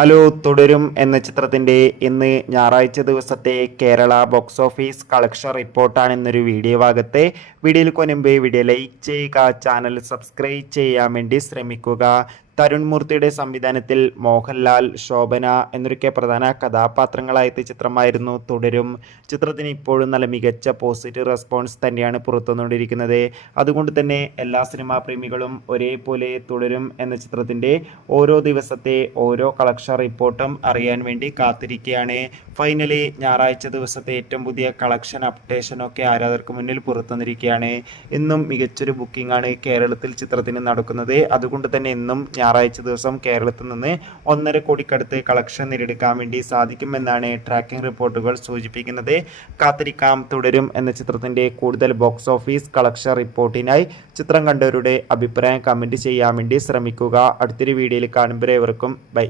Hello തുടരും എന്ന ചിത്രത്തിൻ്റെ ഇന്ന് ഞായറാഴ്ച ദിവസത്തെ കേരള ബോക്സ് ഓഫീസ് കളക്ഷൻ റിപ്പോർട്ടാണ് ഇന്നൊരു വീഡിയോ ഭാഗത്തെ വീഡിയോയിൽ കൊനുമ്പ് വീഡിയോ ലൈക്ക് ചെയ്യുക, ചാനൽ സബ്സ്ക്രൈബ് ചെയ്യാൻ വേണ്ടി ശ്രമിക്കുക. തരുൺ മൂർത്തിയുടെ സംവിധാനത്തിൽ മോഹൻലാൽ, ശോഭന എന്നൊക്കെ പ്രധാന കഥാപാത്രങ്ങളായ ചിത്രമായിരുന്നു തുടരും. ചിത്രത്തിന് ഇപ്പോഴും നല്ല മികച്ച പോസിറ്റീവ് റെസ്പോൺസ് തന്നെയാണ് പുറത്തുവന്നുകൊണ്ടിരിക്കുന്നത്. അതുകൊണ്ട് തന്നെ എല്ലാ സിനിമാ പ്രേമികളും ഒരേപോലെ തുടരും എന്ന ചിത്രത്തിൻ്റെ ഓരോ ദിവസത്തെ ഓരോ കളക്ഷൻ റിപ്പോർട്ടും അറിയാൻ വേണ്ടി കാത്തിരിക്കുകയാണ്. ഫൈനലി ഞായറാഴ്ച ദിവസത്തെ ഏറ്റവും പുതിയ കളക്ഷൻ അപ്ഡേഷനൊക്കെ ആരാധകർക്ക് മുന്നിൽ പുറത്തുവന്നിരിക്കുകയാണ്. ഇന്നും മികച്ചൊരു ബുക്കിംഗ് ആണ് കേരളത്തിൽ ചിത്രത്തിന് നടക്കുന്നത്. അതുകൊണ്ട് തന്നെ ഇന്നും ഞായറാഴ്ച ദിവസം കേരളത്തിൽ നിന്ന് 1.5 കോടിക്കടുത്ത് കളക്ഷൻ നേടിയെടുക്കാൻ വേണ്ടി സാധിക്കുമെന്നാണ് ട്രാക്കിംഗ് റിപ്പോർട്ടുകൾ സൂചിപ്പിക്കുന്നത്. കാത്തിരിക്കാം. തുടരും എന്ന ചിത്രത്തിന്റെ കൂടുതൽ ബോക്സ് ഓഫീസ് കളക്ഷൻ റിപ്പോർട്ടിനായി ചിത്രം കണ്ടവരുടെ അഭിപ്രായം കമന്റ് ചെയ്യാൻ വേണ്ടി ശ്രമിക്കുക. അടുത്തൊരു വീഡിയോയിൽ കാണുമ്പോഴേവർക്കും ബൈ.